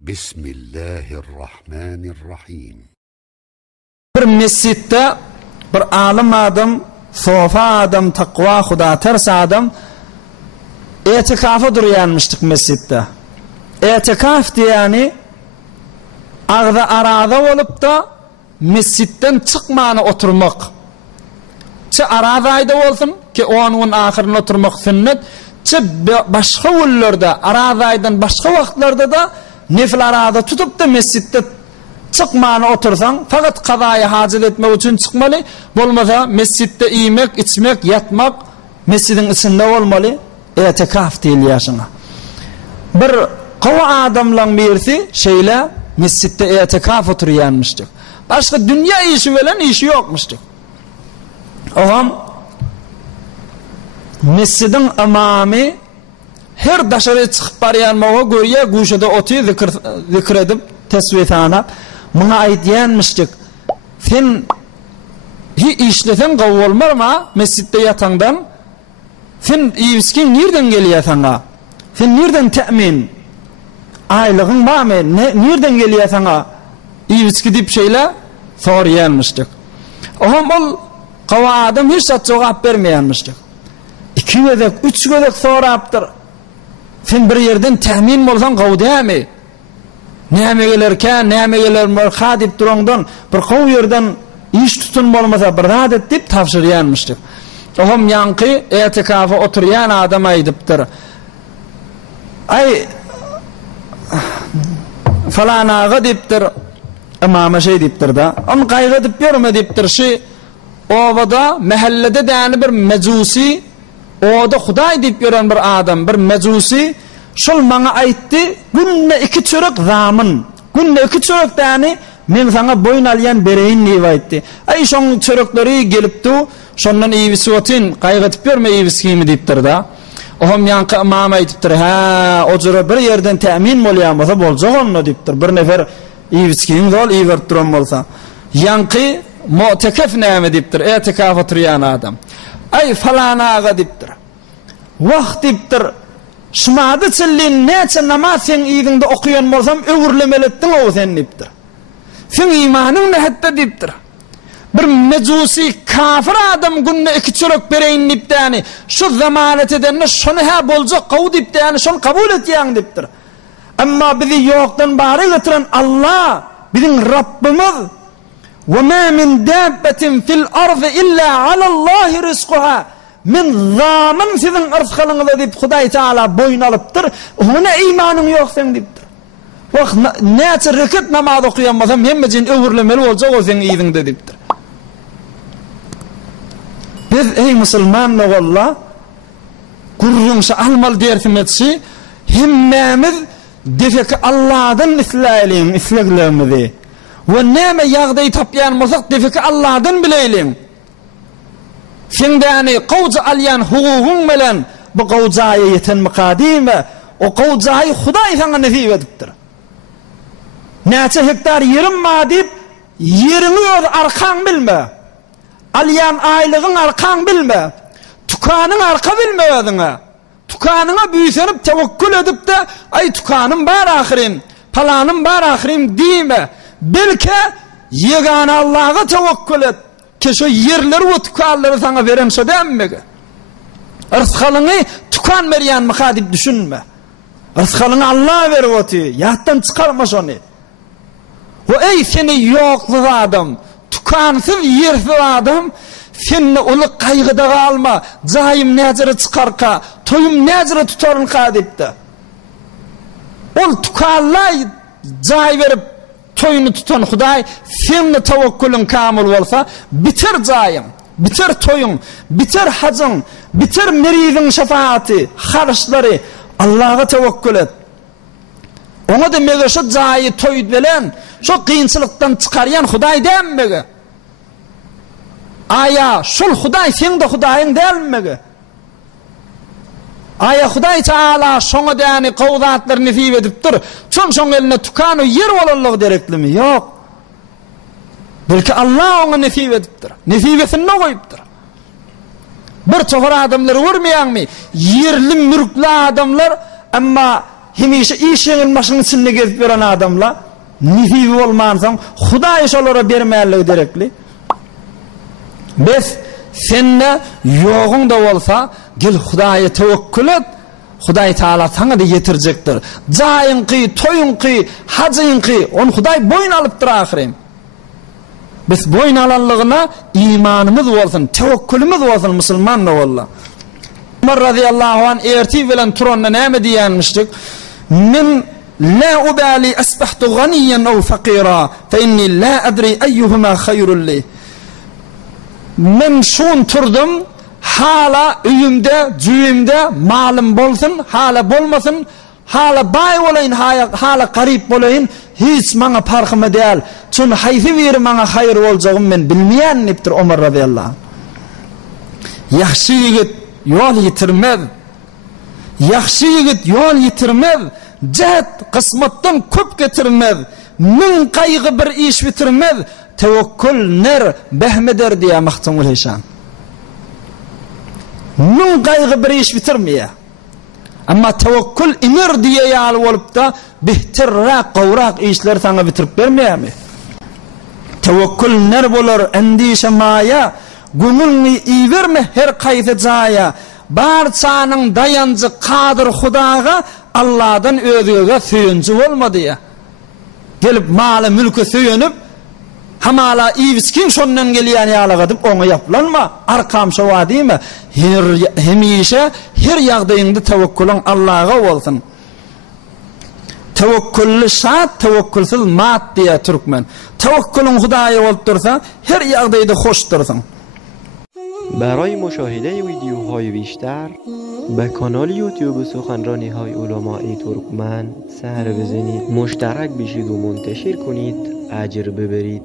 Bismillahirrahmanirrahim. Bir mescitte bir alim adam, sofa adam, takva, Huda ters adam etikafa duruyanmıştık mescitte. Etikaf diyani ağda arada olup da mescitten çıkmanı oturmak. Çı aradayda olsun ki onun ahirine oturmak sünnet. Çı başka ulllarda aradaydan başka vaktlarda da nefil arada tutup da mescitte çıkmanı otursan fakat kazayı hacet etmek için çıkmalı. Olmasa mescitte yemek, içmek, yatmak mescidin içinde olmalı. Etikaf değil yaşına. Bir kova adamla birisi şeyle mescitte etikaf oturuyanmıştık. Başka dünya işi veren işi yokmuştuk. Oğam mescidin imamı her dışarı çıkıp barayanmağa görüye guşada otuyu zikir edip tesbih anap buna ait diyenmiştik. Sen işleten kavu olmar mı mescitte yatandan? Sen iyiskin nereden geliyor sana? Sen nereden temin? Aylığın var mı? Nereden geliyor sana? İyiski deyip şeyle soruyanmıştık. Oğam ol kava adam hiç cevap vermeyenmiştik. 2 gözek, 3 gözek soraptır. Sen bir yerden temin mi olsan kavu değil mi? Neyme gelirken, neyme gelirken deyip durandan bir kavu yerden iş tutun olmasa bir adet deyip tavşırıyanmıştık. Oğam yankı etikafa oturuyan adama ediptir. Ay falan ağa deyiptir. İmama şey deyiptir da. Onu kaygı deyip yorma deyiptir. Şey ovada mahallede dani bir mecusi ovada Huday deyip yoran bir adam bir mecusi şol bana aytti günne 2 çörek zamın günne 2 çörek dani men sana boyun alayan bereyin diye aytti. Ay şon çörekleri gelipti şondan iyisi otin kaygı deyip yorma iyisi kimi deyiptir da. Oğam yankı imama aytıptır. Ha o cüre bir yerden temin molyanmasa bolcak onunla deyiptir. Bir nefer İyiviskinin dol iyi verip duran olsa. Yankı mu'tekef neyme deyiptir. Etikaf oturuyan adam. Ay falan ağa deyiptir. Vakt deyiptir. Şumadı çillin neçe namaz sen iyidinde okuyan olsam öğürlemelettin o sen deyiptir. Sen imanın ne hatta deyiptir. Bir mecusi kafir adam günne 2 çörek bereyin deyiptir yani. Şu zamanet edenine şunu ha bolcak kavu deyiptir yani. Şunu kabul et yani deyiptir. Ama bizi yoktan bari getiren Allah, bizim Rabbimiz وَمَا مِنْ دَابَّةٍ فِي الْأَرْضِ إِلَّا عَلَى اللّٰهِ رِزْقُهَا min zaman sizin ırzkılığınıza deyip Huday Teala boyun alıptır. Ona imanın yok sen deyiptir. Bak neçe reket namaz okuyanmasam hemmecin öğürlemeli olacak o senin iyiliğinde deyiptir. Biz ey Müslüman valla gurrunsa almal dersimiz himmemiz defek Allah'dan islâlim, islâglerimizi. Ve neyme yağdayı tapyanmasak defek Allah'dan bileylim. Sen de yani kavca alyan hukukun bilen bu kavcaya yeten mukadime o kavcayı Huday sana nesip ediptir. Neçe hektar yerim ma deyip yerini arkan bilme. Alyan aylığın arkan bilme. Tukanın arka bilme adına. Tukanına büyüsenip tevekkül edip de ay tukanım var ahirim, palanım var ahirim diyme. Belki yegane Allah'a tevekkül et. Ki şu yerleri ve tukanları sana verense denme. Rızkılını tukan veriyen mi kadip düşünme. Rızkılını Allah'a veriyor. Yahtan çıkarmaz onu. O ey seni yokluğu adam, tukansız yersiz adam, seni onu kaygıda kalma, zayım necere çıkarka, toyum necere tutarın kadip de. Ol tukanla zay verip toyunu tutan Huday, senin tevekkülün kamil olsa, bitir zayım, bitir toyun, bitir hacın, bitir meridin şefaati, harçları, Allah'a tevekkül et. Ona demek şu zayı toyut veren, şu kıyınçılıktan çıkarayan Huday denmege. Aya, şul Huday, sen de Hudayın denmege. Aya Huday Teala şonu deyani kavzatlar nesip ediptir. Şon eline tukanı yer olallığı derekli mi? Yok. Belki Allah ona nesip ediptir. Nesip etsin ne koyuptir? Bir çoğur adamları vurmayan mı? Yerli mülkli adamlar ama hemişe işeňil maşynyň içinde gezip beren adamla nifi bolmansaň Hudaý şolara bermäli derekli. Bes sende ýoguň da bolsa gel Hudaýa tewekkül et. Hudaý Taala saňa da ýetirjekdir. Jaýynky, toýunky, hajynky, onu Hudaý boyun alypdyr ahirem. Biz boyun alanlygyna imanymyz bolsun, tewekkülimiz bolsun musulmanlar walla. Umar radiyallahu anh erti bilen turanda näme diýänmişdik? Min la ubali asbahtu ganiyan aw faqira fa inni la adri ayyuhuma khayrun li. Men şun turdum, hala üýümde, jüýümde malym bolsun, hala bolmasyn, hala bay bolayın, hala garip bolayın, hiç maňa farkymy däl. Şunu haýsy biri maňa haýır boljagyny men bilmeýän dipdir Umar radiyallahu anh. Ýaxşy ýigit yol yitirmez. Yaxşı ýigit yol yitirmez. Jat kısmatdan köp getirmez. Min kaygı bir iş bitirmez. Tevekkül ner behmeder diye Mahtumul Hişam. Min kaygı bir iş bitirmeye. Ama tevekkül inir diye ýaly bolup da bihtirrak, gowrak işler sana bitirip bermeýärmi? Tevekkül ner bolar endişe maya, gönülni iýberme her kaýsy jaýa. Barçanyň dayanjy Kadir Hudaga Allah'dan özüge süýünçi bolmady ýa. Gelip maly mülke süýünüp hamala iýiskin şondan gelýän ýalyga dip oňa ýaplanma. Arkam şowa diýme. Hemişe her ýagdaýynda tewekkülüň Allah'a bolsun. Tevekkülli şat, tevekkülsiz mat diýe türkmen. Tevekkülüň Hudaýa bolup dursa her ýagdaýda hoş dursun. برای مشاهده ویدیوهای بیشتر به کانال یوتیوب سخنرانی‌های علماء ترکمن سر بزنید، مشترک بشید و منتشر کنید، اجر ببرید.